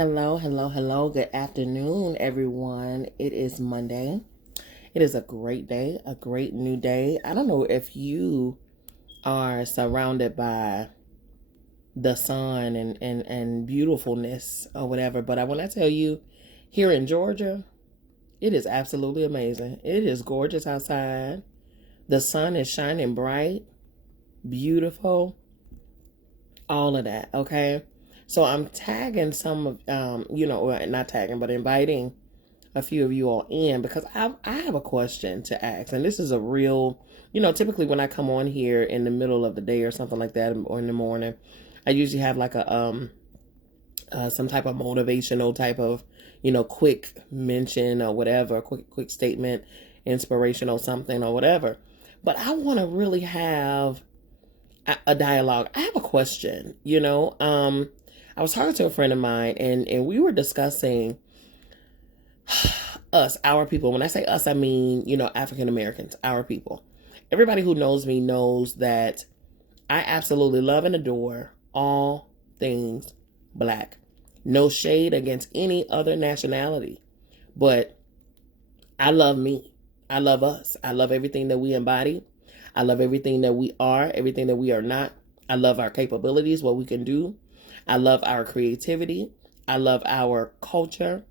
Hello, hello, hello. Good afternoon, everyone. It is Monday. It is a great day, a great new day. I don't know if you are surrounded by the sun and beautifulness or whatever, but when I tell you, here in Georgia, it is absolutely amazing. It is gorgeous outside. The sun is shining bright, beautiful, all of that, okay? So I'm tagging some of, not tagging, but inviting a few of you all in because I have a question to ask. And this is a real, typically when I come on here in the middle of the day or something like that, or in the morning, I usually have like some type of motivational type of, quick mention or whatever, quick statement, inspirational something or whatever. But I want to really have a dialogue. I have a question, I was talking to a friend of mine and we were discussing us, our people. When I say us, I mean, African Americans, our people. Everybody who knows me knows that I absolutely love and adore all things Black. No shade against any other nationality, but I love me. I love us. I love everything that we embody. I love everything that we are, everything that we are not. I love our capabilities, what we can do. I love our creativity. I love our culture.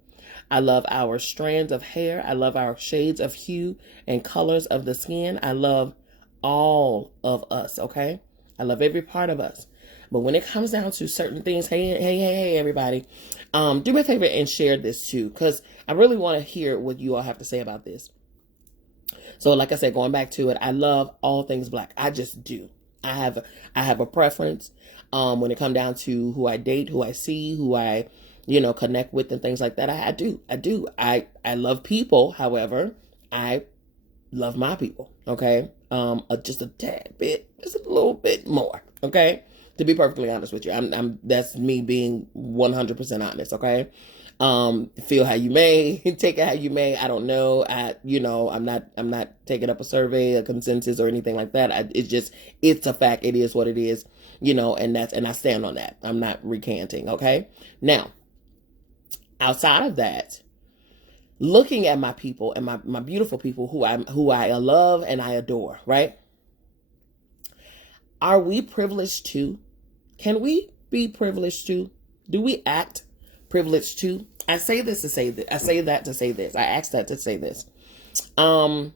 I love our strands of hair. I love our shades of hue and colors of the skin. I love all of us, okay? I love every part of us. But when it comes down to certain things, hey, everybody, do me a favor and share this too, because I really want to hear what you all have to say about this. So like I said, going back to it, I love all things Black. I just do. I have a preference when it comes down to who I date, who I see, who I connect with and things like that. I do. I love people. However, I love my people. Okay. Just a tad bit, just a little bit more. Okay. To be perfectly honest with you, that's me being 100% honest. Okay. Feel how you may, take it how you may. I don't know. I'm not taking up a survey, a consensus or anything like that. It's a fact. It is what it is, and I stand on that. I'm not recanting. Okay. Now, outside of that, looking at my people and my beautiful people who I love and I adore, right? Are we privileged too? Can we be privileged too? Do we act privileged too? I say this to say that. I say that to say this. I ask that to say this. I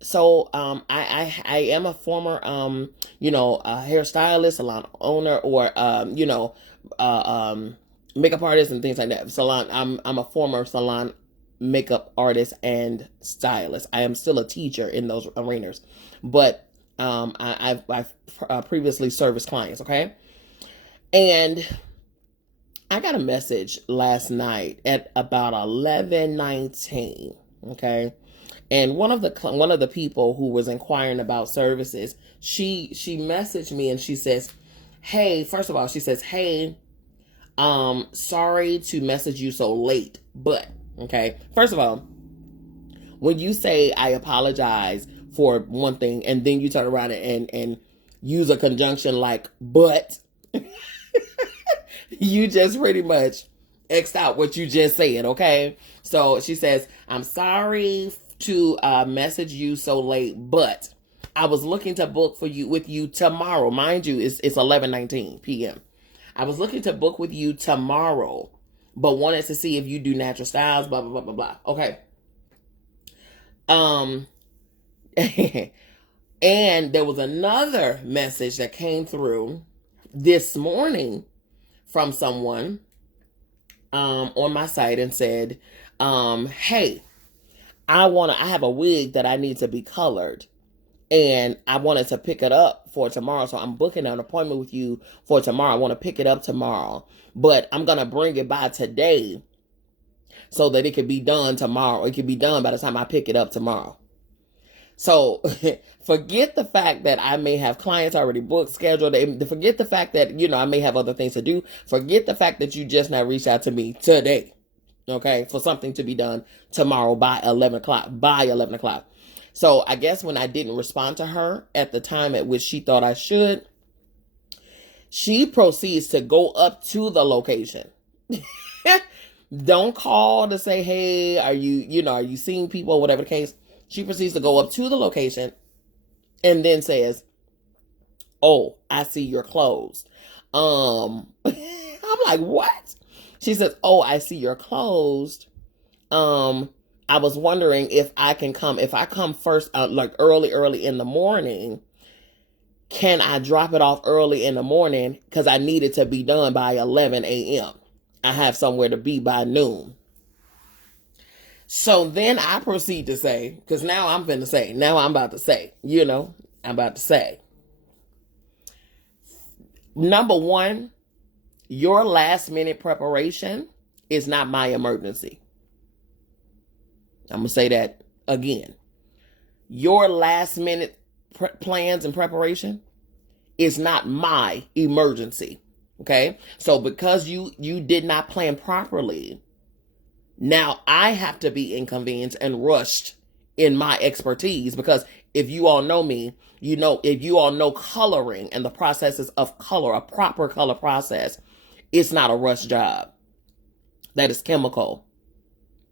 am a former hairstylist, salon owner, or makeup artist and things like that. Salon. I'm a former salon makeup artist and stylist. I am still a teacher in those arenas, but I've previously serviced clients. Okay, and I got a message last night at about 11:19. Okay, and one of the people who was inquiring about services, she messaged me and she says, "Hey, first of all, she says, hey, sorry to message you so late, but." Okay, first of all, when you say I apologize for one thing and then you turn around and use a conjunction like but, you just pretty much X'd out what you just said, okay? So she says, I'm sorry to message you so late, but I was looking to book with you tomorrow. Mind you, it's 11:19 p.m. I was looking to book with you tomorrow, but wanted to see if you do natural styles, blah, blah, blah, blah, blah. Okay. And there was another message that came through this morning from someone on my site and said, hey, I have a wig that I need to be colored and I wanted to pick it up for tomorrow. So I'm booking an appointment with you for tomorrow. I want to pick it up tomorrow, but I'm going to bring it by today so that it could be done tomorrow. It could be done by the time I pick it up tomorrow. So forget the fact that I may have clients already booked, scheduled. Forget the fact that, I may have other things to do. Forget the fact that you just now reached out to me today, okay, for something to be done tomorrow by 11 o'clock. So I guess when I didn't respond to her at the time at which she thought I should, she proceeds to go up to the location Don't call to say, hey, are you seeing people, whatever the case. She proceeds to go up to the location and then says, oh, I see you're closed. I'm like, what? She says, oh, I see you're closed. I was wondering if I can come. If I come first, like early in the morning, can I drop it off early in the morning? Because I need it to be done by 11 a.m. I have somewhere to be by noon. So then I proceed to say, because now I'm about to say, number one, your last minute preparation is not my emergency. I'm going to say that again. Your last minute plans and preparation is not my emergency. Okay? So because you did not plan properly, now I have to be inconvenienced and rushed in my expertise, because if you all know me, if you all know coloring and the processes of color, a proper color process, it's not a rush job. That is chemical.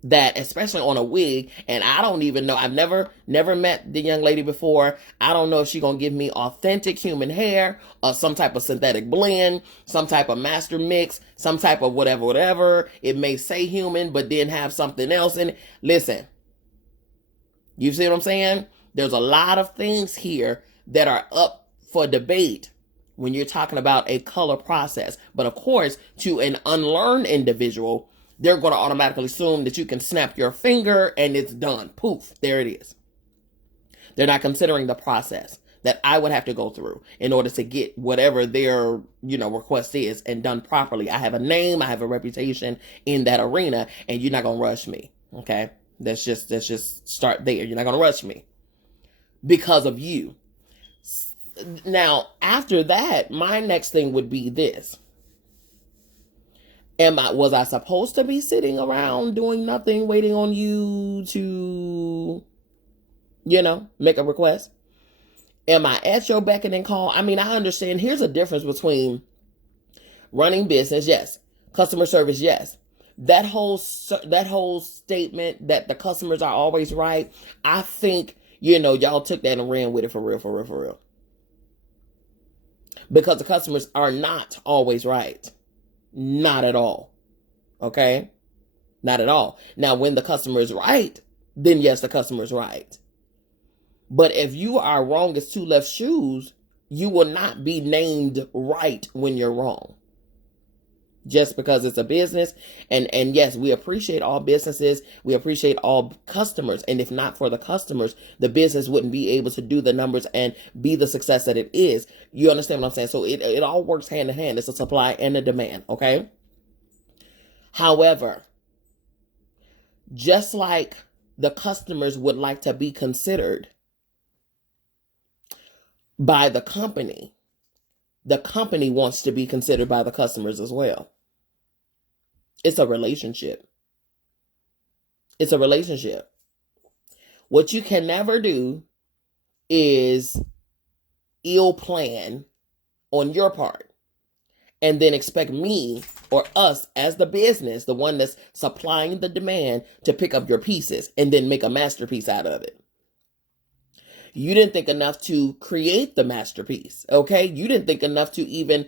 That, especially on a wig, and I don't even know, I've never met the young lady before. I don't know if she's going to give me authentic human hair or some type of synthetic blend, some type of master mix, some type of whatever. It may say human, but then have something else in it. Listen, you see what I'm saying? There's a lot of things here that are up for debate when you're talking about a color process. But of course, to an unlearned individual, they're going to automatically assume that you can snap your finger and it's done. Poof, there it is. They're not considering the process that I would have to go through in order to get whatever their, request is and done properly. I have a name, I have a reputation in that arena, and you're not going to rush me. Okay? Let's just start there. You're not going to rush me because of you. Now, after that, my next thing would be this. Was I supposed to be sitting around doing nothing, waiting on you to, make a request? Am I at your beck and call? I mean, I understand. Here's a difference between running business, yes. Customer service, yes. That whole statement that the customers are always right, I think, y'all took that and ran with it for real. Because the customers are not always right. Not at all. Okay? Not at all. Now, when the customer is right, then yes, the customer is right. But if you are wrong as two left shoes, you will not be named right when you're wrong. Just because it's a business. And yes, we appreciate all businesses. We appreciate all customers. And if not for the customers, the business wouldn't be able to do the numbers and be the success that it is. You understand what I'm saying? So it all works hand in hand. It's a supply and a demand. Okay. However, just like the customers would like to be considered by the company wants to be considered by the customers as well. It's a relationship. It's a relationship. What you can never do is ill plan on your part and then expect me or us as the business, the one that's supplying the demand, to pick up your pieces and then make a masterpiece out of it. You didn't think enough to create the masterpiece, okay? You didn't think enough to even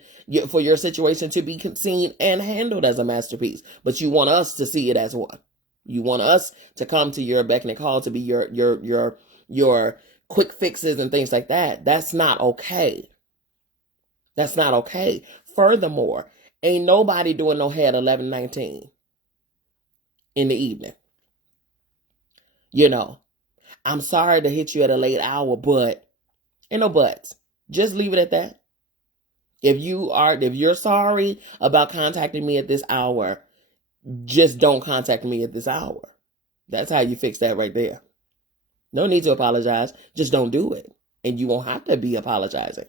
for your situation to be seen and handled as a masterpiece, but you want us to see it as one. You want us to come to your beck and call to be your quick fixes and things like that. That's not okay. That's not okay. Furthermore, ain't nobody doing no hair at 11:19 in the evening. I'm sorry to hit you at a late hour, but ain't no buts. Just leave it at that. If you're sorry about contacting me at this hour, just don't contact me at this hour. That's how you fix that right there. No need to apologize. Just don't do it. And you won't have to be apologizing.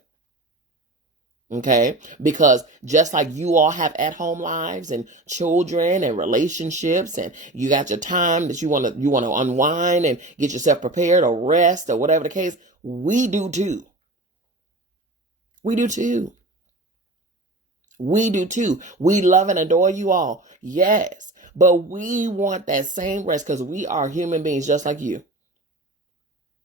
Okay? Because just like you all have at-home lives and children and relationships, and you got your time that you want to unwind and get yourself prepared or rest or whatever the case, we do too. We do too. We do too. We love and adore you all. Yes. But we want that same rest because we are human beings just like you.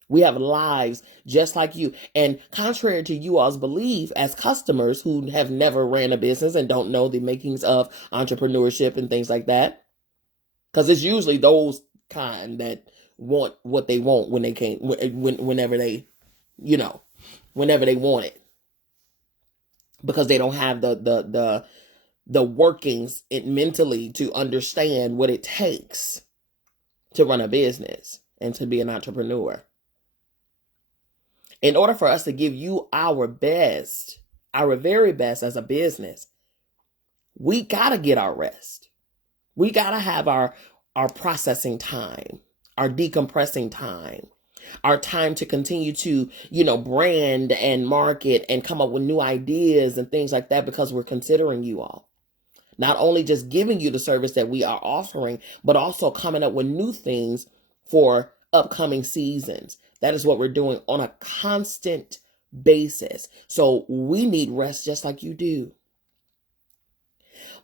We have lives just like you. And contrary to you all's belief, as customers who have never ran a business and don't know the makings of entrepreneurship and things like that, because it's usually those kind that want what they want when they can't, whenever they, whenever they want it, because they don't have the workings mentally to understand what it takes to run a business and to be an entrepreneur. In order for us to give you our best, our very best as a business, we got to get our rest. We got to have our processing time, our decompressing time, our time to continue to, brand and market and come up with new ideas and things like that, because we're considering you all. Not only just giving you the service that we are offering, but also coming up with new things for upcoming seasons. That is what we're doing on a constant basis. So we need rest just like you do.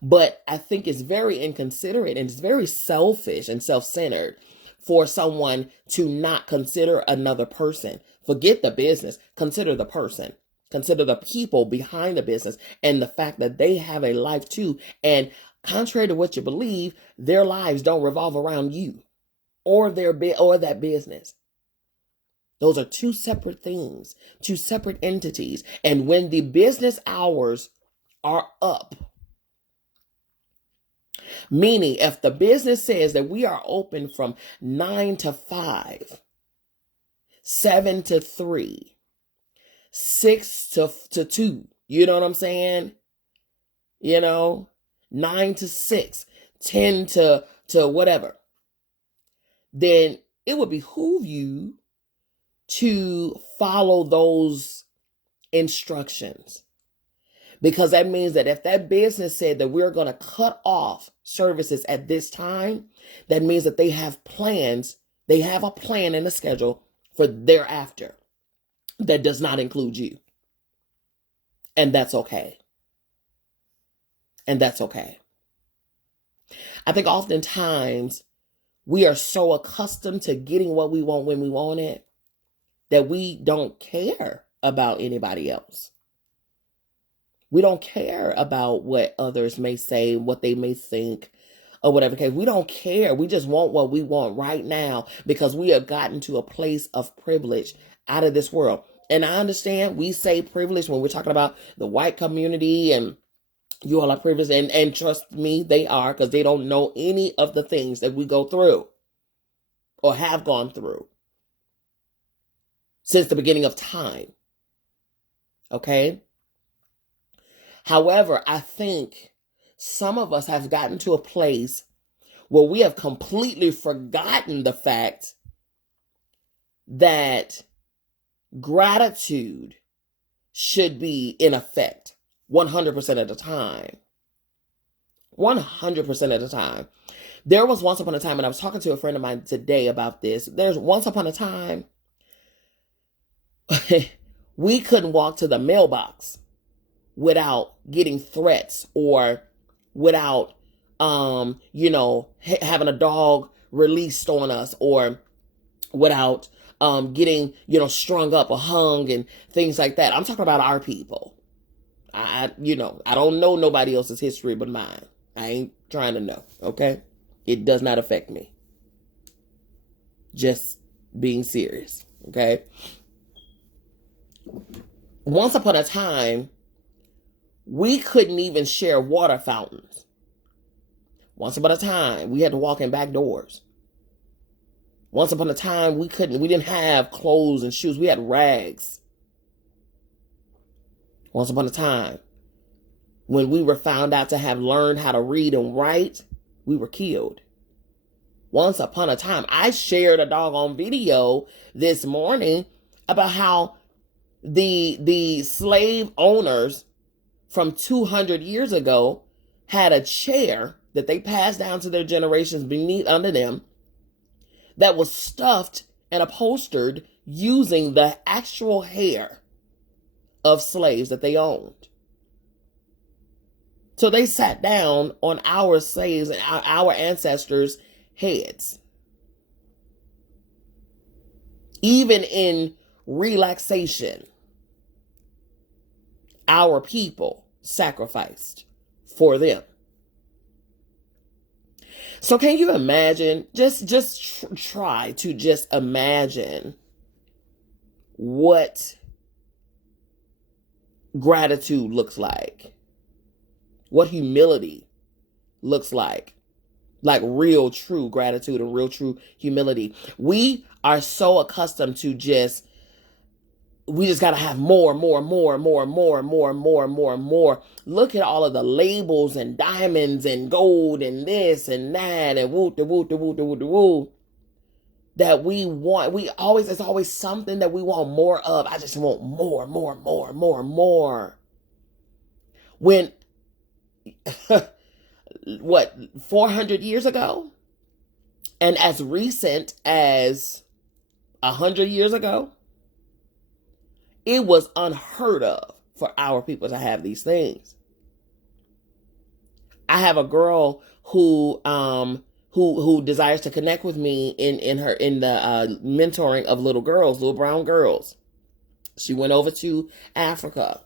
But I think it's very inconsiderate and it's very selfish and self-centered for someone to not consider another person. Forget the business. Consider the person. Consider the people behind the business and the fact that they have a life too. And contrary to what you believe, their lives don't revolve around you or that business. Those are two separate things, two separate entities. And when the business hours are up, meaning if the business says that we are open from 9 to 5, 7 to 3, 6 to 2, you know what I'm saying? 9 to 6, 10 to whatever, then it would behoove you to follow those instructions. Because that means that if that business said that we're going to cut off services at this time, that means that they have plans. They have a plan and a schedule for thereafter that does not include you. And that's okay. And that's okay. I think oftentimes we are so accustomed to getting what we want when we want it that we don't care about anybody else. We don't care about what others may say, what they may think, or whatever case. We don't care. We just want what we want right now because we have gotten to a place of privilege out of this world. And I understand we say privilege when we're talking about the white community and you all are privileged. And trust me, they are, because they don't know any of the things that we go through or have gone through since the beginning of time. Okay? However, I think some of us have gotten to a place where we have completely forgotten the fact that gratitude should be in effect 100% of the time. 100% of the time. There was once upon a time, and I was talking to a friend of mine today about this. There's once upon a time, we couldn't walk to the mailbox without getting threats or without, having a dog released on us or without getting, strung up or hung and things like that. I'm talking about our people. I don't know nobody else's history but mine. I ain't trying to know, okay? It does not affect me. Just being serious, okay? Once upon a time, we couldn't even share water fountains. Once upon a time, we had to walk in back doors. Once upon a time, we didn't have clothes and shoes. We had rags. Once upon a time, when we were found out to have learned how to read and write, we were killed. Once upon a time, I shared a doggone video this morning about how the slave owners from 200 years ago had a chair that they passed down to their generations under them that was stuffed and upholstered using the actual hair of slaves that they owned. So they sat down on our slaves and our ancestors' heads. Even in relaxation, our people sacrificed for them. So can you imagine, just try to just imagine what gratitude looks like, what humility looks like real true gratitude and real true humility. We are so accustomed to we just got to have more. Look at all of the labels and diamonds and gold and this and that and woo that we want. It's always something that we want more of. I just want more. When, what, 400 years ago? And as recent as 100 years ago, it was unheard of for our people to have these things. I have a girl who desires to connect with me in the mentoring of little brown girls. She went over to Africa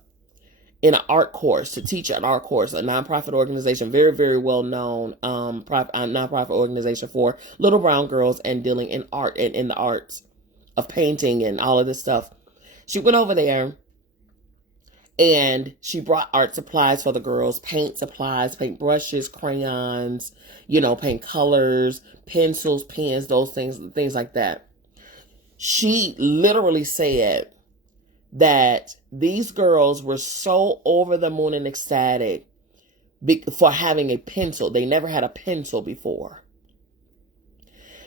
in an art course to teach an art course, a nonprofit organization, very, very well known nonprofit organization for little brown girls and dealing in art and in the arts of painting and all of this stuff. She went over there and she brought art supplies for the girls, paint supplies, paint brushes, crayons, paint colors, pencils, pens, those things like that. She literally said that these girls were so over the moon and ecstatic for having a pencil. They never had a pencil before.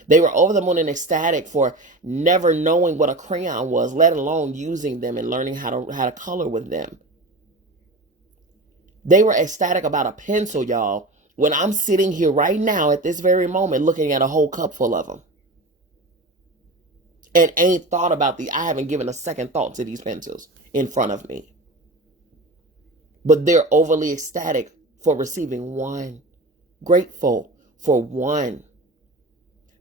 They were over the moon and ecstatic for never knowing what a crayon was, let alone using them and learning how to color with them. They were ecstatic about a pencil, y'all, when I'm sitting here right now at this very moment looking at a whole cup full of them. And ain't thought about I haven't given a second thought to these pencils in front of me. But they're overly ecstatic for receiving one. Grateful for one.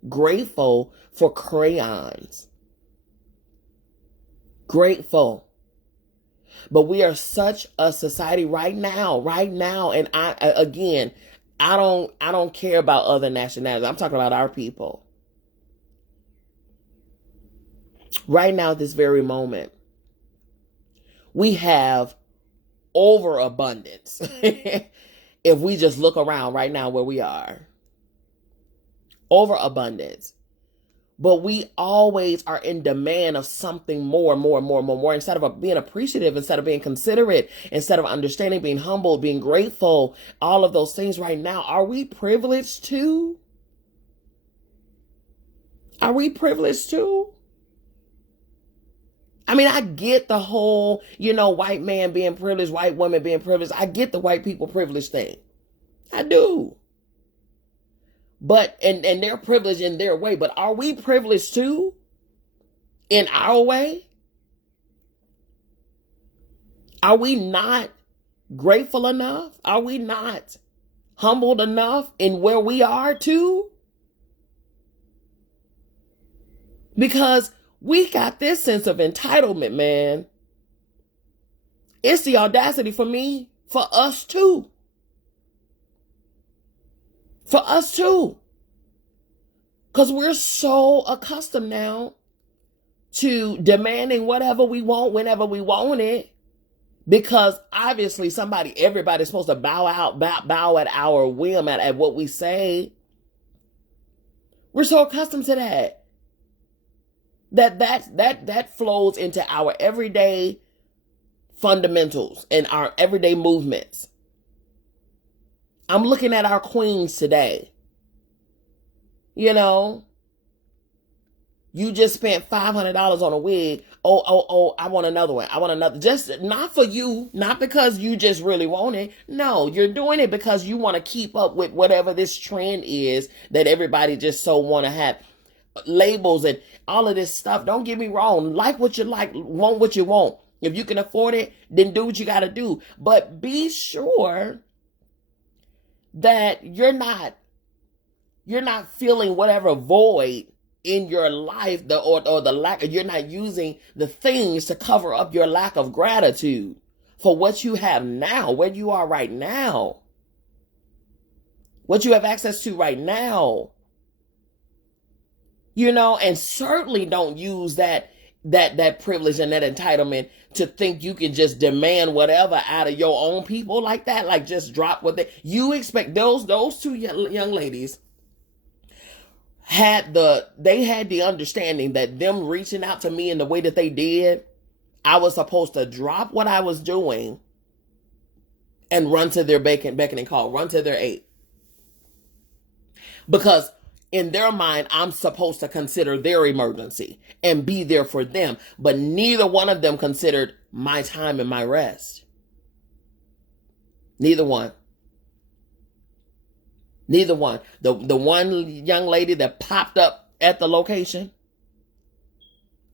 Grateful for crayons. Grateful. But we are such a society right now. And I don't care about other nationalities. I'm talking about our people. Right now, at this very moment, we have overabundance. If we just look around right now where we are. Overabundance. But we always are in demand of something more. Instead of being appreciative, instead of being considerate, instead of understanding, being humble, being grateful, all of those things right now. Are we privileged too? Are we privileged too? I mean, I get the whole, white man being privileged, white woman being privileged. I get the white people privilege thing. I do. But, and they're privileged in their way, but are we privileged too? In our way? Are we not grateful enough? Are we not humbled enough in where we are too? Because we got this sense of entitlement, man. It's the audacity for us too. For us too. Because we're so accustomed now to demanding whatever we want whenever we want it. Because obviously everybody's supposed to bow at our whim, at what we say. We're so accustomed to that. That flows into our everyday fundamentals and our everyday movements. I'm looking at our queens today. You just spent $500 on a wig. Oh, I want another one. I want another. Just not for you, not because you just really want it. No, you're doing it because you want to keep up with whatever this trend is that everybody just so want to have. Labels and all of this stuff. Don't get me wrong. Like what you like, want what you want. If you can afford it, then do what you got to do. But be sure that you're not feeling whatever void in your life, or the lack of, you're not using the things to cover up your lack of gratitude for what you have now, where you are right now, what you have access to right now. And certainly don't use that privilege and that entitlement to think you can just demand whatever out of your own people like that. Like, just drop what you expect. Those two young ladies had the understanding that them reaching out to me in the way that they did, I was supposed to drop what I was doing and run to their beckoning call, run to their aid. Because in their mind, I'm supposed to consider their emergency and be there for them. But neither one of them considered my time and my rest. Neither one. The one young lady that popped up at the location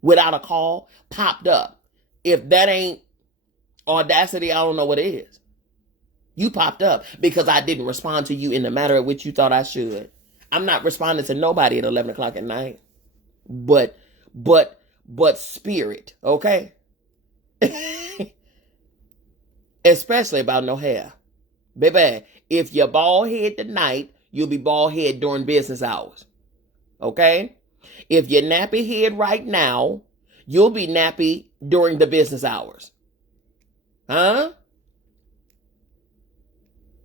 without a call, popped up. If that ain't audacity, I don't know what it is. You popped up because I didn't respond to you in the manner in which you thought I should. I'm not responding to nobody at 11 o'clock at night. But spirit, okay? Especially about no hair. Baby, if you're bald head tonight, you'll be bald head during business hours. Okay? If you're nappy head right now, you'll be nappy during the business hours. Huh?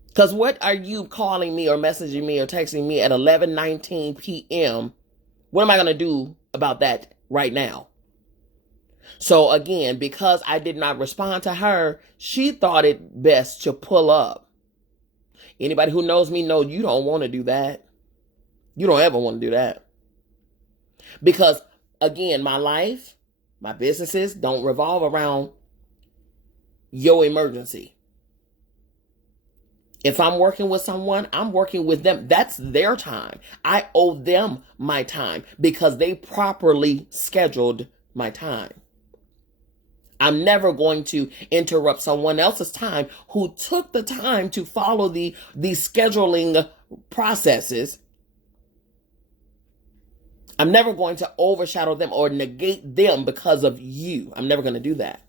Because what are you calling me or messaging me or texting me at 11:19 p.m.? What am I going to do about that right now? So again, because I did not respond to her, she thought it best to pull up. Anybody who knows me knows you don't want to do that. You don't ever want to do that. Because again, my life, my businesses don't revolve around your emergency. If I'm working with someone, I'm working with them. That's their time. I owe them my time because they properly scheduled my time. I'm never going to interrupt someone else's time who took the time to follow the scheduling processes. I'm never going to overshadow them or negate them because of you. I'm never going to do that.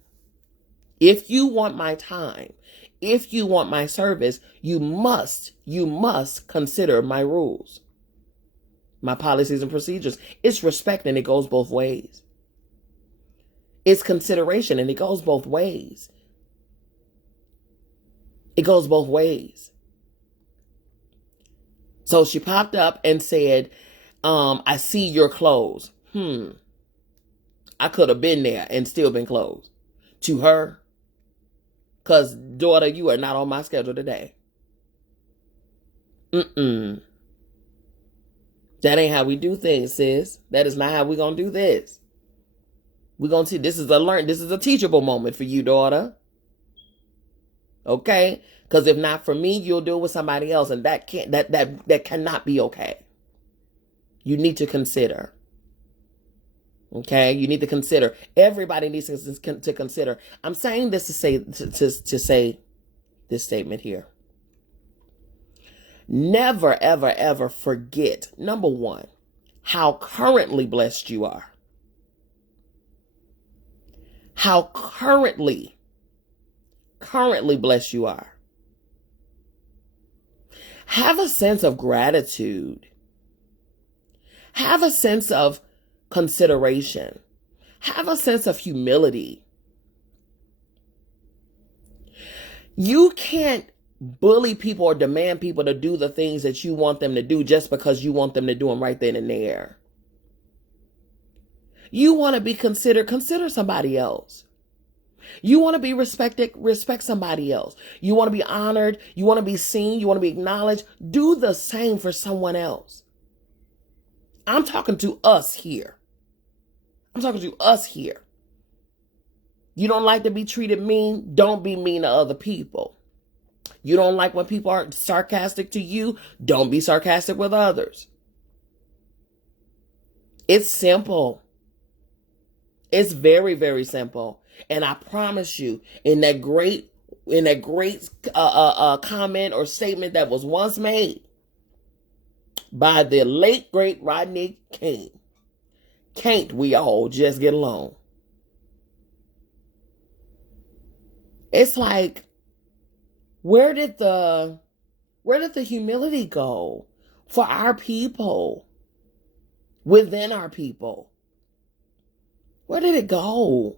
If you want my time, if you want my service, you must consider my rules, my policies and procedures. It's respect, and it goes both ways. It's consideration, and it goes both ways. It goes both ways. So she popped up and said, I see your clothes. I could have been there and still been closed. To her, because, daughter, you are not on my schedule today. That ain't how we do things, sis. That is not how we're going to do this. We're going to see, this is a teachable moment for you, daughter. Okay? Because if not for me, you'll do it with somebody else, and that cannot be okay. You need to consider. Okay, you need to consider. Everybody needs to consider. I'm saying this to say this statement here. Never, ever, ever forget, number one, how currently blessed you are. How currently blessed you are. Have a sense of gratitude. Have a sense of consideration. Have a sense of humility. You can't bully people or demand people to do the things that you want them to do just because you want them to do them right then and there. You want to be considered, consider somebody else. You want to be respected, respect somebody else. You want to be honored, you want to be seen, you want to be acknowledged. Do the same for someone else. I'm talking to us here. I'm talking to us here. You don't like to be treated mean? Don't be mean to other people. You don't like when people are sarcastic to you? Don't be sarcastic with others. It's simple. It's very, very simple. And I promise you, in that great in that great comment or statement that was once made by the late, great Rodney King. Can't we all just get along? It's like, where did the humility go for our people, within our people? Where did it go?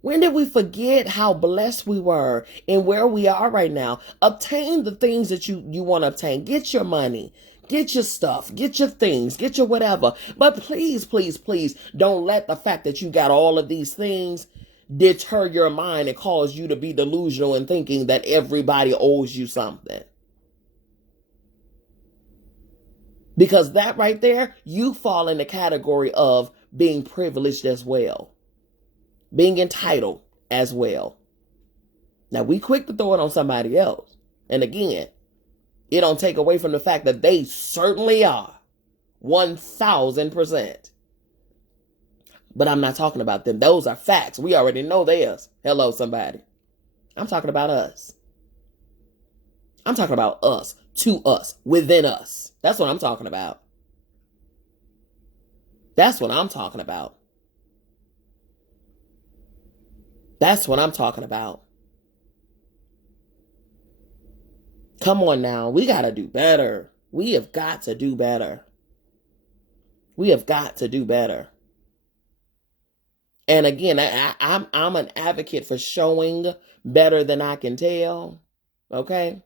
When did we forget how blessed we were and where we are right now? Obtain the things that you want to obtain. Get your money. Get your stuff. Get your things. Get your whatever. But please, please, please don't let the fact that you got all of these things deter your mind and cause you to be delusional in thinking that everybody owes you something. Because that right there, you fall in the category of being privileged as well. Being entitled as well. Now, we quick to throw it on somebody else. And again, it don't take away from the fact that they certainly are. 1,000%. But I'm not talking about them. Those are facts. We already know theirs. Hello, somebody. I'm talking about us. I'm talking about us, to us, within us. That's what I'm talking about. That's what I'm talking about. That's what I'm talking about. Come on now. We got to do better. We have got to do better. We have got to do better. And again, I'm an advocate for showing better than I can tell. Okay?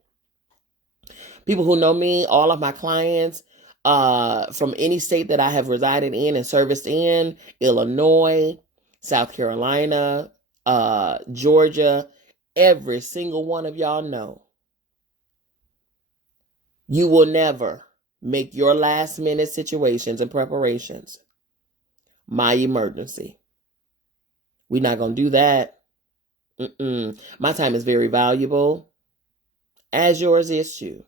People who know me, all of my clients, from any state that I have resided in and serviced in, Illinois, South Carolina, Georgia, every single one of y'all know. You will never make your last minute situations and preparations my emergency. We're not going to do that. My time is very valuable, as yours is too.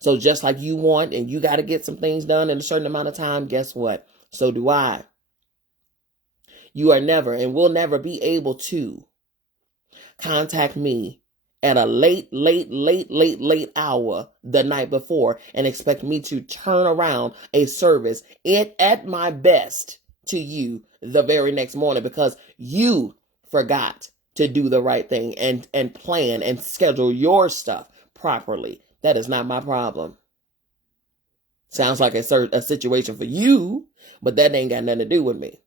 So just like you want and you got to get some things done in a certain amount of time, guess what? So do I. You are never and will never be able to contact me at a late hour the night before and expect me to turn around a service at my best to you the very next morning because you forgot to do the right thing and plan and schedule your stuff properly. That is not my problem. Sounds like a situation for you, but that ain't got nothing to do with me.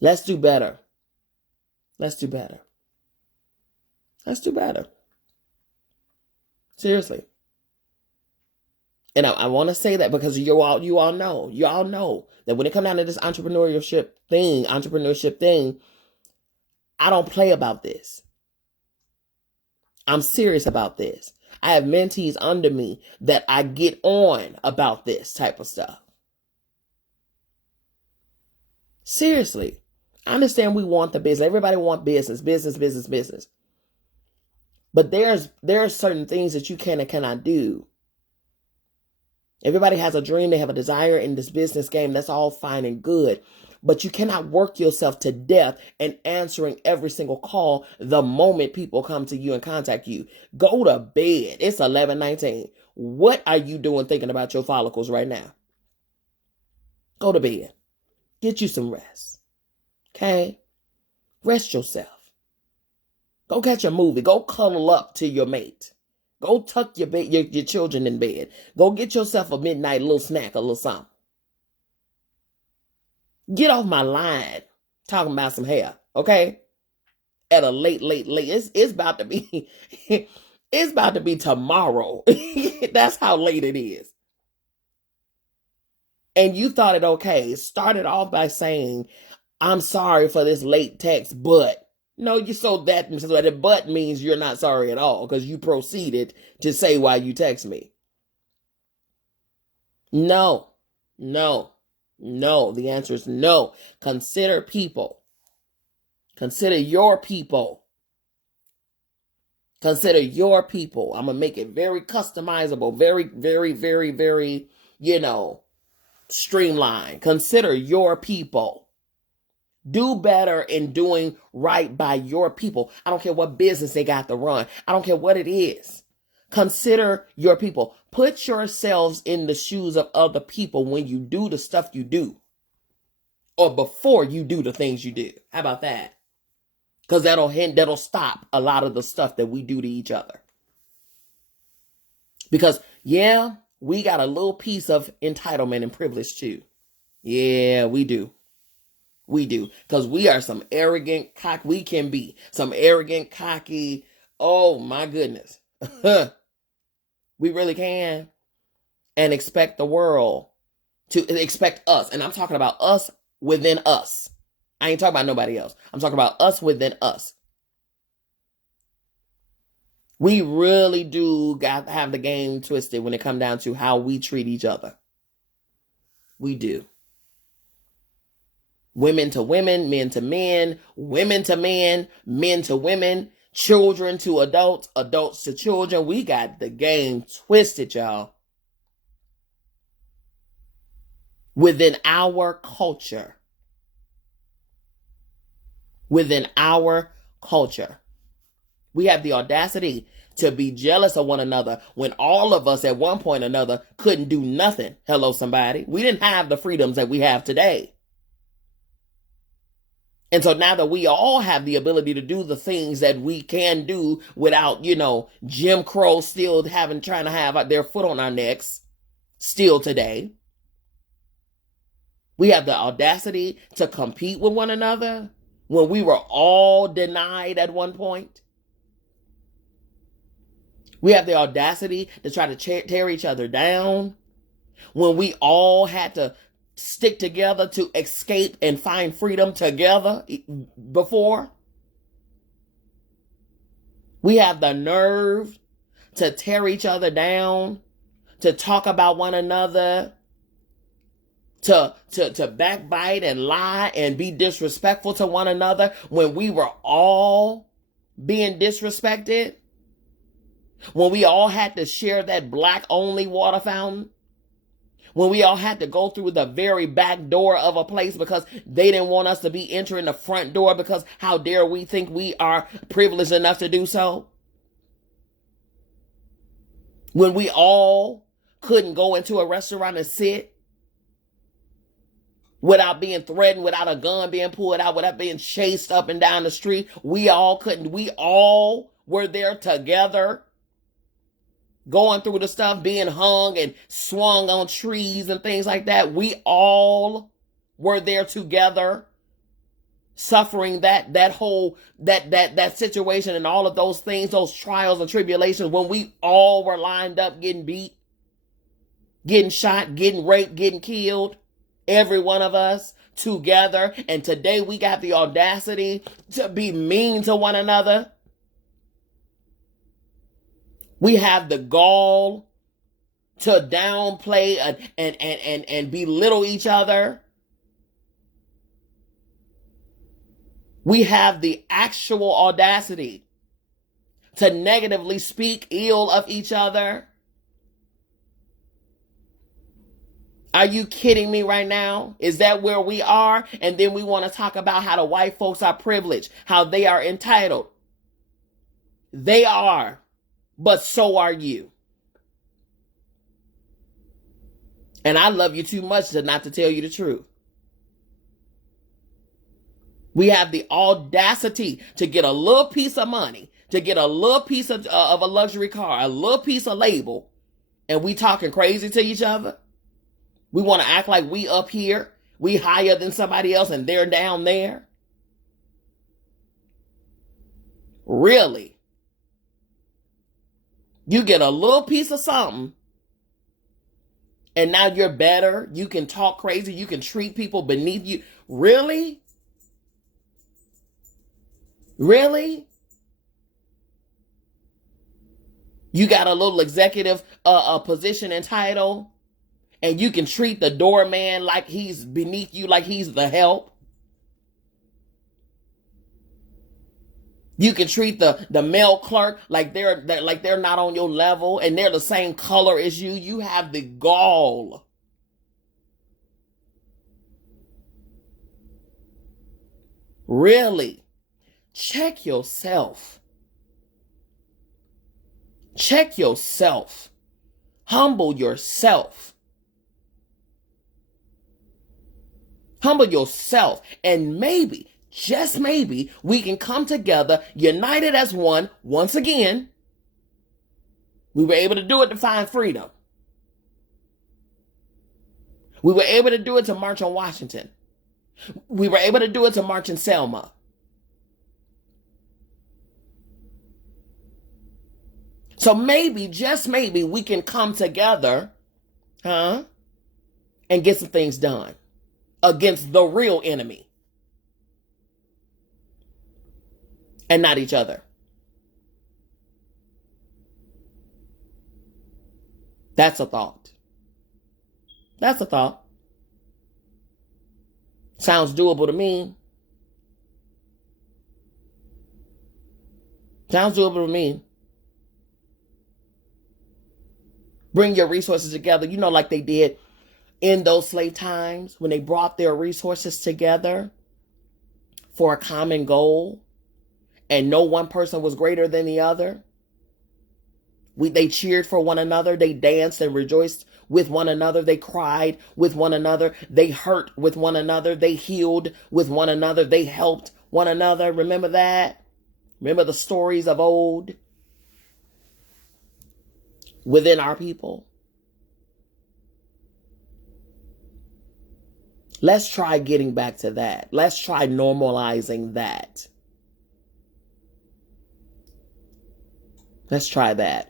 Let's do better. Let's do better. Let's do better. Seriously. And I want to say that because you all know that when it comes down to this entrepreneurship thing, I don't play about this. I'm serious about this. I have mentees under me that I get on about this type of stuff. Seriously. I understand we want the business. Everybody wants business. But there are certain things that you can and cannot do. Everybody has a dream. They have a desire in this business game. That's all fine and good. But you cannot work yourself to death and answering every single call the moment people come to you and contact you. Go to bed. It's 11:19. What are you doing thinking about your follicles right now? Go to bed. Get you some rest. Okay? Rest yourself. Go catch a movie. Go cuddle up to your mate. Go tuck your children in bed. Go get yourself a midnight little snack, a little something. Get off my line talking about some hair, okay? At a late. It's about to be, it's about to be tomorrow. That's how late it is. And you thought it okay. Started off by saying, I'm sorry for this late text, but. No, that but means you're not sorry at all because you proceeded to say why you text me. No. The answer is no. Consider people. Consider your people. Consider your people. I'm going to make it very customizable, very, streamlined. Consider your people. Do better in doing right by your people. I don't care what business they got to run. I don't care what it is. Consider your people. Put yourselves in the shoes of other people when you do the stuff you do, or before you do the things you do. How about that? Because that'll stop a lot of the stuff that we do to each other. Because, yeah, we got a little piece of entitlement and privilege too. Yeah, we do. We do. Because we are some arrogant, we can be some arrogant, cocky. Oh, my goodness. We really can. And expect the world to expect us. And I'm talking about us within us. I ain't talking about nobody else. I'm talking about us within us. We really do got to have the game twisted when it comes down to how we treat each other. We do. Women to women, men to men, women to men, men to women, children to adults, adults to children. We got the game twisted, y'all. Within our culture. Within our culture. We have the audacity to be jealous of one another when all of us at one point or another couldn't do nothing. Hello, somebody. We didn't have the freedoms that we have today. And so now that we all have the ability to do the things that we can do without, Jim Crow still trying to have their foot on our necks, still today, we have the audacity to compete with one another when we were all denied at one point. We have the audacity to try to tear each other down when we all had to stick together to escape and find freedom together before. We have the nerve to tear each other down, to talk about one another, to backbite and lie and be disrespectful to one another when we were all being disrespected. When we all had to share that black only water fountain. When we all had to go through the very back door of a place because they didn't want us to be entering the front door because how dare we think we are privileged enough to do so? When we all couldn't go into a restaurant and sit without being threatened, without a gun being pulled out, without being chased up and down the street. We all couldn't. We all were there together. Going through the stuff, being hung and swung on trees and things like that. We all were there together, suffering that whole situation and all of those things, those trials and tribulations, when we all were lined up getting beat, getting shot, getting raped, getting killed, every one of us together. And today we got the audacity to be mean to one another. We have the gall to downplay and belittle each other. We have the actual audacity to negatively speak ill of each other. Are you kidding me right now? Is that where we are? And then we want to talk about how the white folks are privileged, how they are entitled. They are. But so are you. And I love you too much not to tell you the truth. We have the audacity to get a little piece of money, to get a little piece of a luxury car, a little piece of label, and we talking crazy to each other. We want to act like we up here, we higher than somebody else, and they're down there. Really? You get a little piece of something, and now you're better. You can talk crazy. You can treat people beneath you. Really? Really? You got a little executive position and title, and you can treat the doorman like he's beneath you, like he's the help. You can treat the mail clerk like they're not on your level and they're the same color as you. You have the gall Really, check yourself. Check yourself. Humble yourself. Humble yourself. And maybe, just maybe, we can come together, united as one, once again. We were able to do it to find freedom. We were able to do it to march on Washington. We were able to do it to march in Selma. So maybe, just maybe, we can come together, and get some things done against the real enemy. And not each other. That's a thought. That's a thought. Sounds doable to me. Sounds doable to me. Bring your resources together, like they did in those slave times when they brought their resources together for a common goal and no one person was greater than the other. They cheered for one another. They danced and rejoiced with one another. They cried with one another. They hurt with one another. They healed with one another. They helped one another. Remember that? Remember the stories of old within our people? Let's try getting back to that. Let's try normalizing that. Let's try that.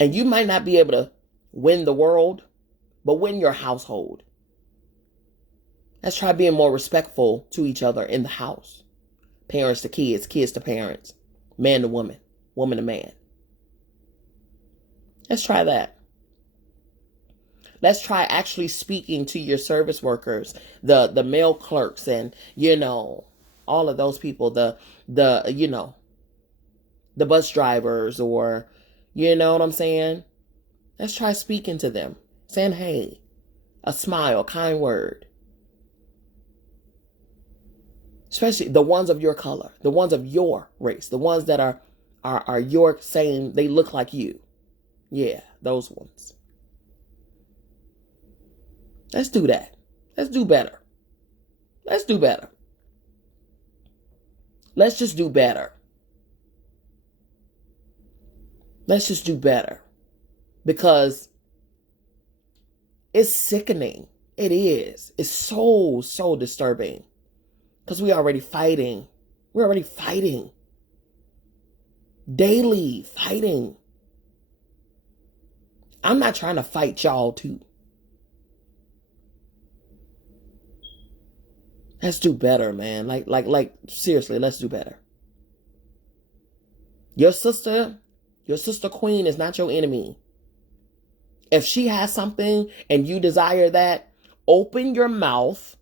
And you might not be able to win the world, but win your household. Let's try being more respectful to each other in the house. Parents to kids, kids to parents, man to woman, woman to man. Let's try that. Let's try actually speaking to your service workers, the mail clerks and, all of those people, the bus drivers or, you know what I'm saying? Let's try speaking to them, saying, hey, a smile, kind word. Especially the ones of your color, the ones of your race, the ones that are your same, they look like you. Yeah, those ones. Let's do that. Let's do better. Let's do better. Let's just do better. Let's just do better. Because it's sickening. It is. It's so, so disturbing. Because we're already fighting. We're already fighting. Daily fighting. I'm not trying to fight y'all too. Let's do better, man. Like seriously, let's do better. Your sister queen is not your enemy. If she has something and you desire that, open your mouth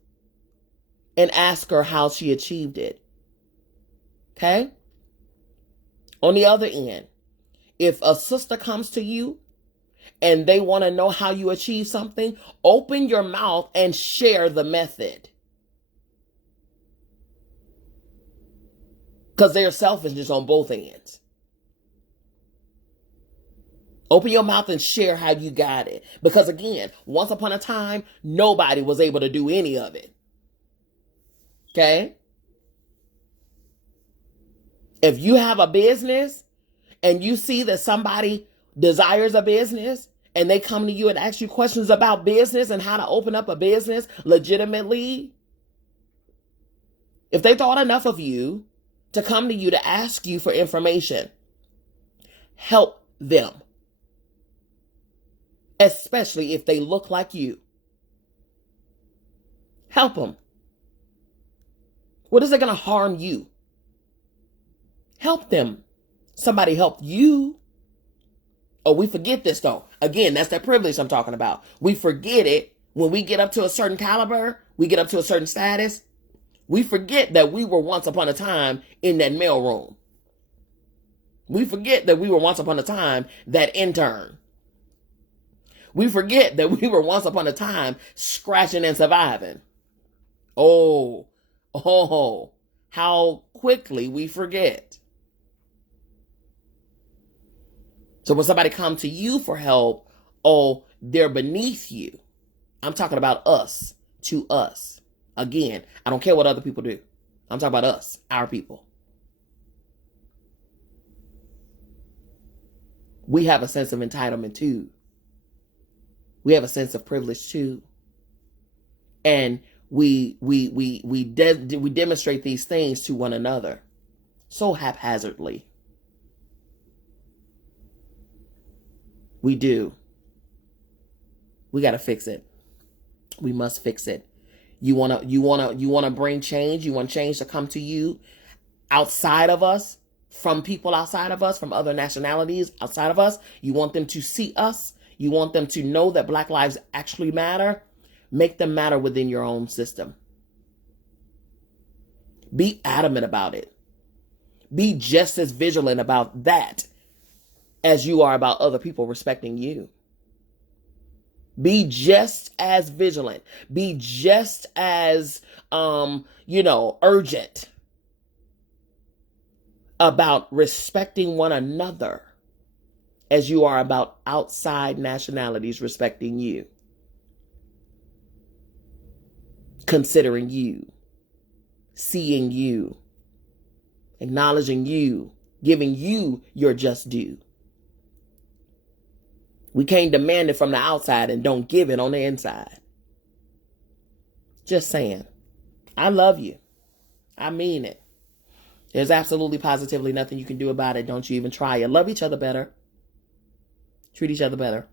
and ask her how she achieved it. Okay? On the other end, if a sister comes to you and they want to know how you achieve something, open your mouth and share the method. Because there's selfishness on both ends. Open your mouth and share how you got it. Because again, once upon a time, nobody was able to do any of it. Okay? If you have a business and you see that somebody desires a business and they come to you and ask you questions about business and how to open up a business legitimately, if they thought enough of you to come to you to ask you for information, help them. Especially if they look like you. Help them. What is it going to harm you? Help them. Somebody helped you. Oh, we forget this though. Again, that's that privilege I'm talking about. We forget it when we get up to a certain caliber, we get up to a certain status. We forget that we were once upon a time in that mailroom. We forget that we were once upon a time that intern. We forget that we were once upon a time scratching and surviving. Oh, oh, how quickly we forget. So when somebody comes to you for help, oh, they're beneath you. I'm talking about us, to us. Again, I don't care what other people do. I'm talking about us, our people. We have a sense of entitlement too. We have a sense of privilege too. And we demonstrate these things to one another so haphazardly. We do. We got to fix it. We must fix it. You want to bring change. You want change to come to you outside of us, from people outside of us, from other nationalities outside of us. You want them to see us. You want them to know that Black lives actually matter. Make them matter within your own system. Be adamant about it. Be just as vigilant about that as you are about other people respecting you. Be just as vigilant. Be just as, urgent about respecting one another as you are about outside nationalities respecting you, considering you, seeing you, acknowledging you, giving you your just due. We can't demand it from the outside and don't give it on the inside. Just saying. I love you. I mean it. There's absolutely positively nothing you can do about it. Don't you even try it. Love each other better. Treat each other better.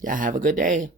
Y'all have a good day.